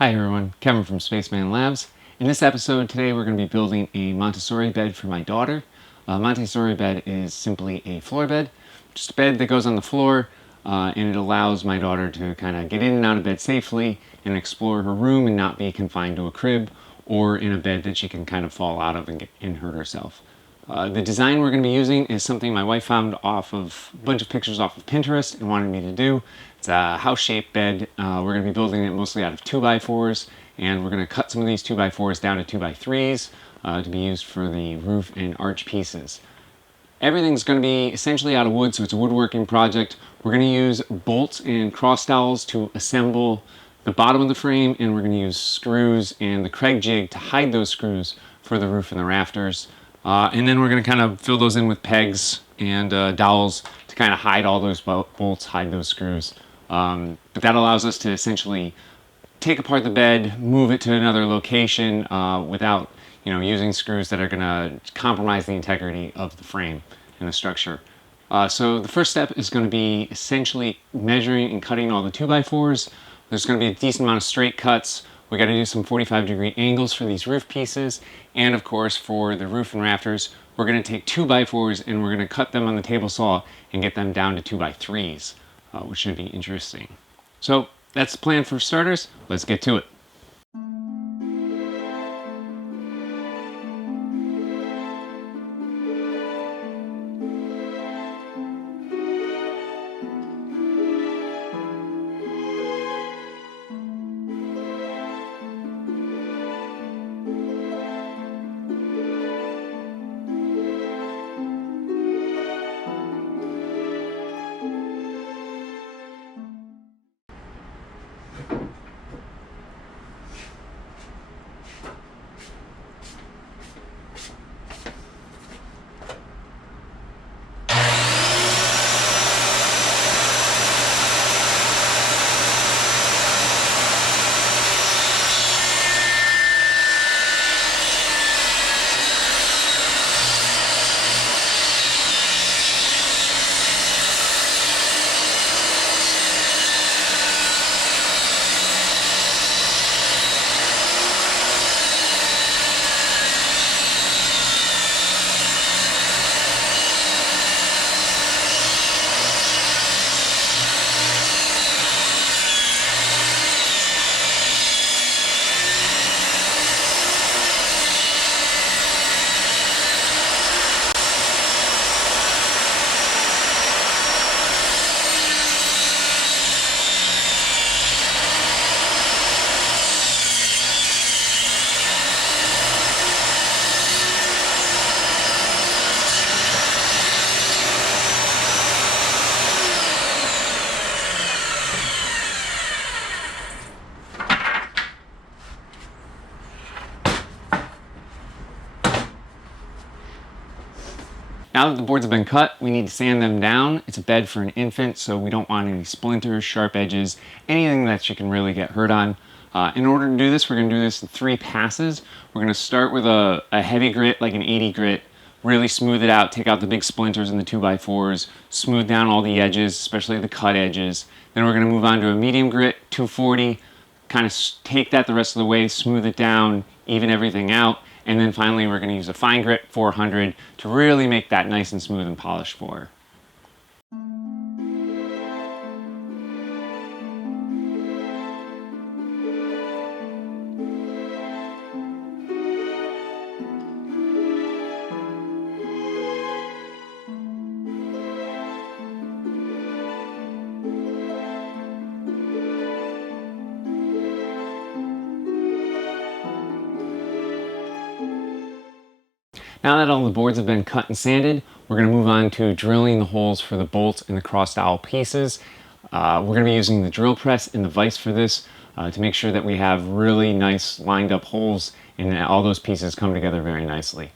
Hi everyone, Kevin from Spaceman Labs. In this episode today we're going to be building a Montessori bed for my daughter. A Montessori bed is simply a floor bed, just a bed that goes on the floor, and it allows my daughter to kind of get in and out of bed safely and explore her room and not be confined to a crib or in a bed that she can kind of fall out of and hurt herself. The design we're going to be using is something my wife found off of a bunch of pictures off of Pinterest and wanted me to do. It's a house-shaped bed. We're going to be building it mostly out of 2x4s, and we're going to cut some of these 2x4s down to 2x3s to be used for the roof and arch pieces. Everything's going to be essentially out of wood, so it's a woodworking project. We're going to use bolts and cross dowels to assemble the bottom of the frame, and we're going to use screws and the Craig jig to hide those screws for the roof and the rafters. And then we're going to kind of fill those in with pegs and dowels to kind of hide all those bolts, hide those screws. But that allows us to essentially take apart the bed, move it to another location without using screws that are going to compromise the integrity of the frame and the structure. So the first step is going to be essentially measuring and cutting all the 2x4s. There's going to be a decent amount of straight cuts. We got to do some 45-degree angles for these roof pieces, and of course for the roof and rafters, we're going to take 2x4s and we're going to cut them on the table saw and get them down to 2x3s, which should be interesting. So that's the plan for starters. Let's get to it. Now that the boards have been cut, we need to sand them down. It's a bed for an infant, so we don't want any splinters, sharp edges, anything that she can really get hurt on. In order to do this, we're going to do this in 3 passes. We're going to start with a heavy grit, like an 80 grit, really smooth it out, take out the big splinters in the 2x4s, smooth down all the edges, especially the cut edges. Then we're going to move on to a medium grit, 240, kind of take that the rest of the way, smooth it down, even everything out. And then finally, we're going to use a fine grit 400 to really make that nice and smooth and polished for her. Now that all the boards have been cut and sanded, we're going to move on to drilling the holes for the bolts and the cross dowel pieces. We're going to be using the drill press and the vise for this to make sure that we have really nice lined up holes and that all those pieces come together very nicely.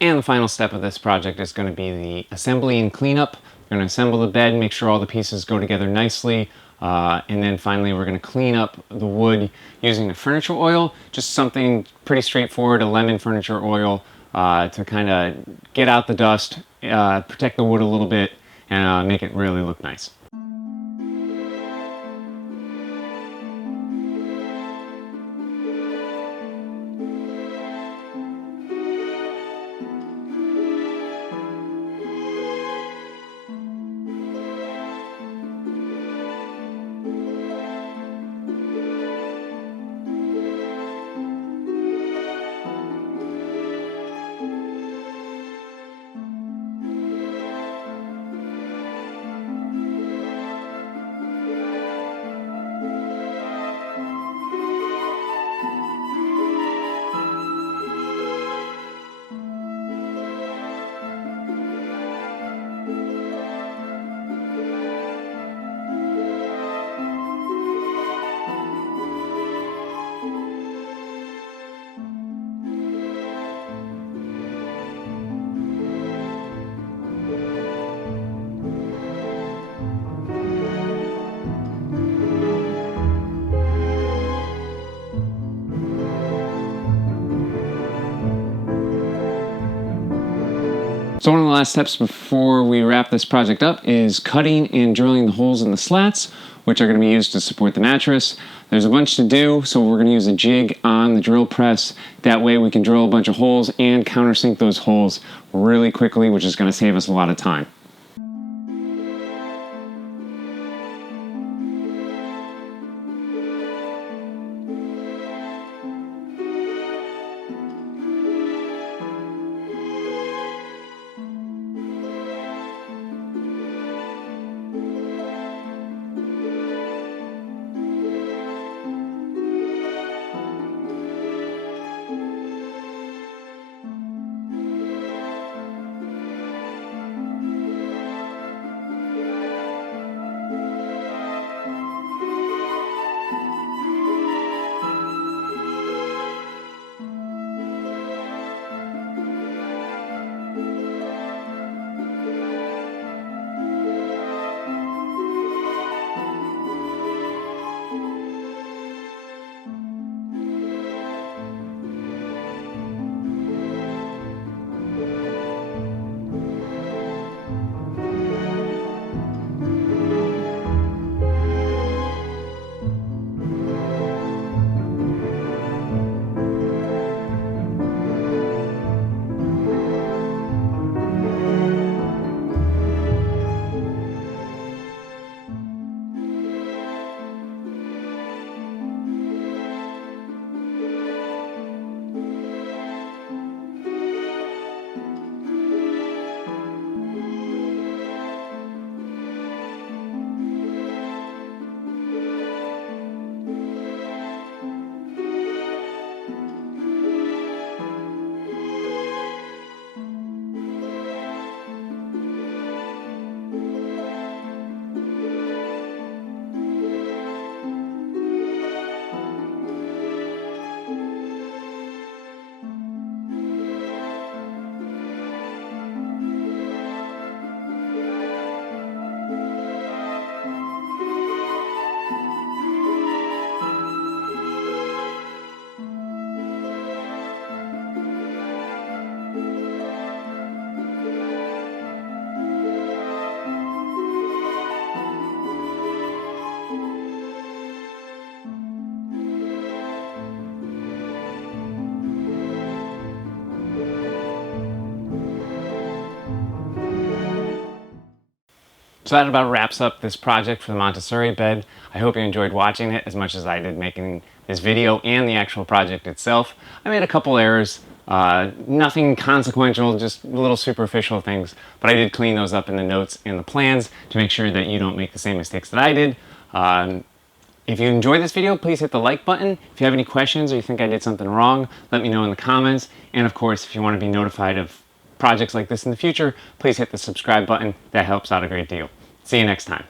And the final step of this project is going to be the assembly and cleanup. We're going to assemble the bed, make sure all the pieces go together nicely, and then finally we're going to clean up the wood using the furniture oil, just something pretty straightforward, a lemon furniture oil, to kind of get out the dust, protect the wood a little bit, and make it really look nice. So one of the last steps before we wrap this project up is cutting and drilling the holes in the slats, which are going to be used to support the mattress. There's a bunch to do, so we're going to use a jig on the drill press. That way we can drill a bunch of holes and countersink those holes really quickly, which is going to save us a lot of time. So that about wraps up this project for the Montessori bed. I hope you enjoyed watching it as much as I did making this video and the actual project itself. I made a couple errors, nothing consequential, just little superficial things, but I did clean those up in the notes and the plans to make sure that you don't make the same mistakes that I did. If you enjoyed this video, please hit the like button. If you have any questions or you think I did something wrong, let me know in the comments. And of course, if you want to be notified of projects like this in the future, please hit the subscribe button. That helps out a great deal. See you next time.